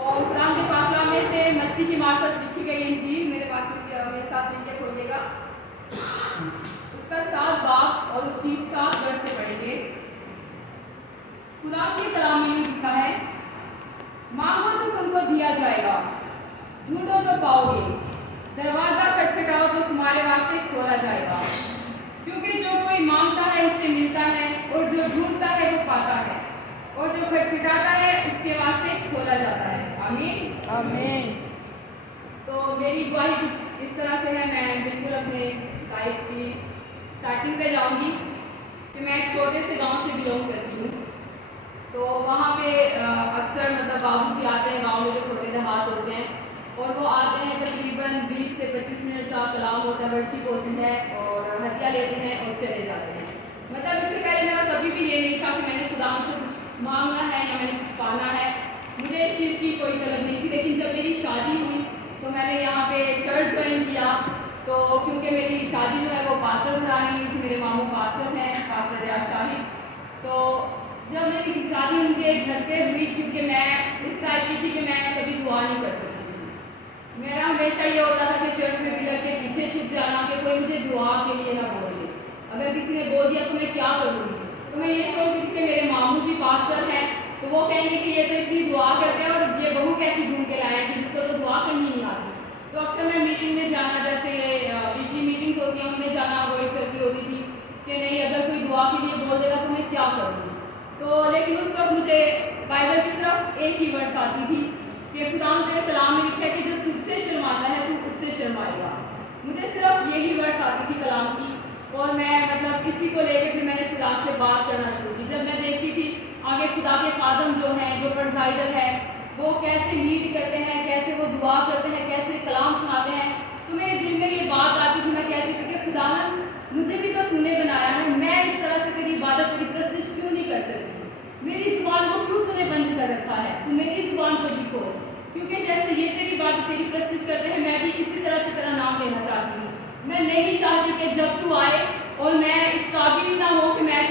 اور قرآن کے پاک کلام میں سے متی کی معرفت لکھی گئی انجیل میرے پاس میرے ساتھ مل کے کھولئے گا. اس کا 7 باب اور اس کی 7 ورس سے پڑھیں گے. خدا کے کلام میں لکھا ہے، مانگو تو تم کو دیا جائے گا، ڈھونڈو تو پاؤ گے، دروازہ کھٹکھٹاؤ تو تمہارے واسطے کھولا جائے گا. کیونکہ جو کوئی مانگتا ہے اس سے ملتا ہے، اور جو ڈھونڈتا ہے وہ پاتا ہے، اور جو کھٹکھٹاتا ہے اس کے واسطے کھولا جاتا ہے. آمین آمین. تو میری گواہی کچھ اس طرح سے ہے. میں بالکل اپنے لائف کی اسٹارٹنگ پہ جاؤں گی کہ میں ایک چھوٹے سے گاؤں سے بلونگ کرتی ہوں. تو وہاں پہ اکثر بابو جی آتے ہیں. گاؤں میں جو چھوٹے دیہات ہوتے ہیں اور وہ آتے ہیں، تقریباً 20 سے 25 منٹ کا کلام ہوتا ہے، ورشپ ہوتے ہیں اور ہدیہ لیتے ہیں اور چلے جاتے ہیں. اس سے پہلے میرا کبھی بھی یہ نہیں تھا کہ میں نے خدا سے کچھ مانگنا ہے یا میں نے کچھ پانا ہے. مجھے اس چیز کی کوئی طلب نہیں تھی. لیکن جب میری شادی ہوئی تو میں نے یہاں پہ چرچ جوائن کیا. تو کیونکہ میری شادی جو ہے وہ پاسٹر گھرانے میں تھی، میرے ماموں پاسٹر ہیں، پاسٹر ریاض شاہی. تو جب میری شادی ان کے گھر پہ ہوئی، کیونکہ میں اس ٹائپ کی تھی کہ میں کبھی دعا نہیں کر سکتی تھی. میرا ہمیشہ یہ ہوتا تھا کہ چرچ میں پلر کے پیچھے چھپ جانا کہ کوئی مجھے دعا کے لیے نہ بولے. اگر کسی نے بول دیا تو میں کیا کروں گی. تو میں یہ سوچتی تھی کہ میرے ماموں بھی پاسٹر ہیں، تو وہ کہیں گے کہ یہ تو اتنی دعا کرتے ہیں اور یہ بہو کیسی ڈھونڈ کے لائے گی جس کو تو دعا کرنی نہیں آتی. تو اکثر میں میٹنگ میں جانا، جیسے ویکلی میٹنگ ہوتی ہے ان میں جانا اوائڈ کرتی ہوتی تھی کہ نہیں، اگر کوئی دعا کے لیے بول دے گا تو میں کیا کروں گی. تو لیکن اس وقت مجھے بائبل کی صرف ایک ہی ورس آتی تھی کہ خدا تیرے کلام میں لکھا ہے کہ جو تجھ سے شرماتا ہے تو اس سے شرمائے گا. مجھے صرف یہی ورس آتی تھی کلام کی، اور میں اسی کو لے کے پھر میں نے خدا سے بات کرنا شروع کی. جب میں دیکھتی تھی آگے خدا کے خادم جو ہیں، جو پرزائڈر ہے، وہ کیسے لیڈ کرتے ہیں، کیسے وہ دعا کرتے ہیں، کیسے کلام سناتے ہیں، تو میرے دل میں یہ بات آتی تھی. میں کہتی تھی کہ خدا مجھے بھی تو نے بنایا ہے، میں اس طرح سے تیری عبادت، تیری پرستش کیوں نہیں کر سکتی. میری زبان کو کیوں نے بند کر رکھا ہے. تو میری زبان کو بھی کھول، کیونکہ جیسے یہ تیری بات، تیری پرستش کرتے ہیں، میں بھی اسی طرح سے تیرا نام لینا چاہتی ہوں. میں نہیں چاہتی کہ جب تو آئے اور میں اس قابل ہی نہ ہوں کہ میں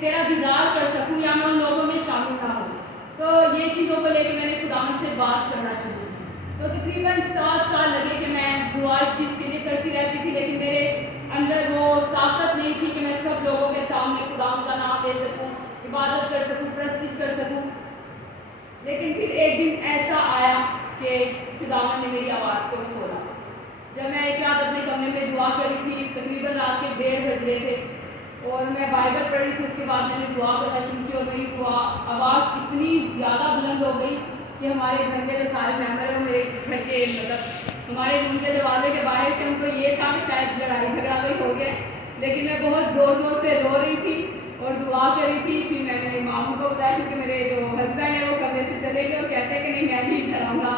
تیرا دیدار کر سکوں یا میں ان لوگوں میں شامل نہ ہوں. تو یہ چیزوں کو لے کے میں نے خدا سے بات کرنا شروع کی. تو تقریباً 7 سال لگے کہ میں دعا اس چیز کے لیے کرتی رہتی تھی، لیکن میرے اندر وہ طاقت نہیں تھی کہ میں سب لوگوں کے سامنے خدا کا نام لے سکوں، عبادت کر سکوں، پرستش کر سکوں. لیکن پھر ایک دن ایسا آیا کہ خداوند نے میری آواز کو کھولا. جب میں ایک رات اپنے کمرے میں دعا کری تھی، تقریباً رات کے 1:30 بج رہے تھے، اور میں بائبل پڑھ رہی تھی. اس کے بعد میں نے دعا کرنا شروع کی، اور میری آواز اتنی زیادہ بلند ہو گئی کہ ہمارے گھر کے جو سارے ممبر ہیں، میرے گھر کے ہمارے روم کے دروازے کے باہر تھے، ان کو یہ تھا کہ شاید لڑائی جھگڑا کوئی ہو گیا. لیکن میں بہت زور زور سے رو رہی تھی اور دعا کری تھی. پھر میں نے ماموں کو بتایا، کیونکہ میرے جو ہسبینڈ ہیں وہ کمرے سے چلے گئے اور کہتے ہیں کہ نہیں، میں بھی ادھر آؤں گا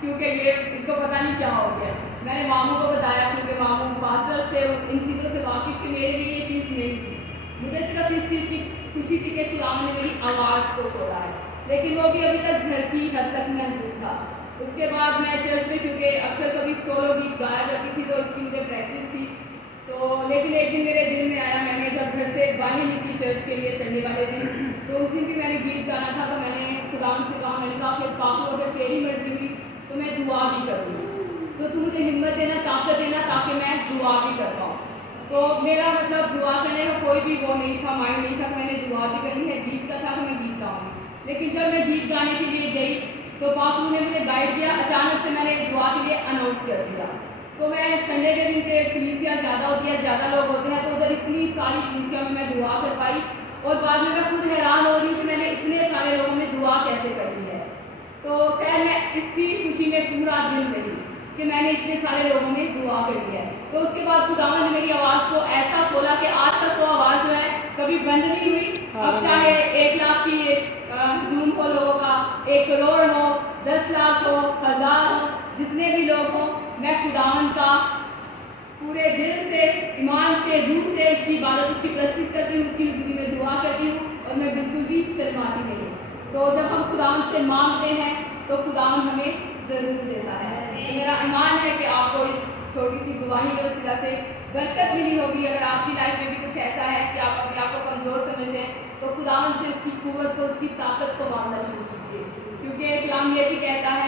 کیونکہ یہ اس کو پتہ نہیں کیا ہو گیا. میں نے ماموں کو بتایا، کیونکہ ماموں پاسٹر سے ان چیزوں سے واقف تھے. میرے لیے یہ چیز نہیں تھی. مجھے صرف اس چیز کی خوشی تھی کہ خدا نے میری آواز کو کھولا ہے، لیکن وہ بھی ابھی تک گھر کی حد تک محدود تھا. اس کے بعد میں چرچ میں، کیونکہ اکثر کبھی سولو گیت گایا کرتی تھی تو اس کی مجھے پریکٹس تھی. تو لیکن ایک دن میرے دل میں آیا، میں نے جب گھر سے باہر نکلی چرچ کے لیے سنڈے والے دن، تو اس دن بھی میں نے گیت گانا تھا. تو میں نے خدا سے کہا، میں نے کہا کہ پاک اگر تیری مرضی ہوئی تو میں دعا بھی کروں گی، تو تم مجھے ہمت دینا، طاقت دینا، تاکہ میں دعا بھی کر پاؤں. تو میرا دعا کرنے کا کوئی بھی وہ نہیں تھا، مائنڈ نہیں تھا کہ میں نے دعا بھی کرنی ہے. گیت کا تھا کہ میں گیت گاؤں گی. لیکن جب میں گیت گانے کے لیے گئی تو پاک نے مجھے گائیڈ کیا. اچانک سے میں نے دعا کے لیے اناؤنس کر دیا. تو میں سنڈے کے دن کے کلیسیا زیادہ ہوتی ہے، زیادہ لوگ ہوتے ہیں، تو ادھر اتنی ساری کلیسیا میں دعا کر پائی. اور بعد میں خود حیران ہو رہی ہوں کہ میں نے اتنے سارے لوگوں میں دعا کیسے کر لی ہے. تو خیر میں اسی خوشی میں پورا دن رہی کہ میں نے اتنے سارے لوگوں میں دعا کر لی ہے. تو اس کے بعد خداوند نے میری آواز کو ایسا کھولا کہ آج تک وہ آواز جو ہے کبھی بند نہیں ہوئی. اب چاہے 1 لاکھ کی ہجوم ہو لوگوں کا، 1 کروڑ ہو، 10 لاکھ ہو، 1000 ہو، جتنے بھی لوگ ہوں، میں خداوند کا پورے دل سے، ایمان سے، روح سے اس کی عبادت، اس کی پرستش کرتی ہوں، اس کی زندگی میں دعا کرتی ہوں، اور میں بالکل بھی شرماتی نہیں ہوں. تو جب ہم خداوند سے مانگتے ہیں تو خداوند ہمیں ضرور دیتا ہے. میرا ایمان ہے کہ آپ کو اس چھوٹی سی گواہی کے وسیلہ سے برکت ملی ہوگی. اگر آپ کی لائف میں بھی کچھ ایسا ہے کہ آپ اپنے آپ کو کمزور سمجھتے ہیں تو خداوند سے اس کی قوت کو، اس کی طاقت کو مانگنا شروع کیجیے. کیونکہ کلام یہ بھی کہتا ہے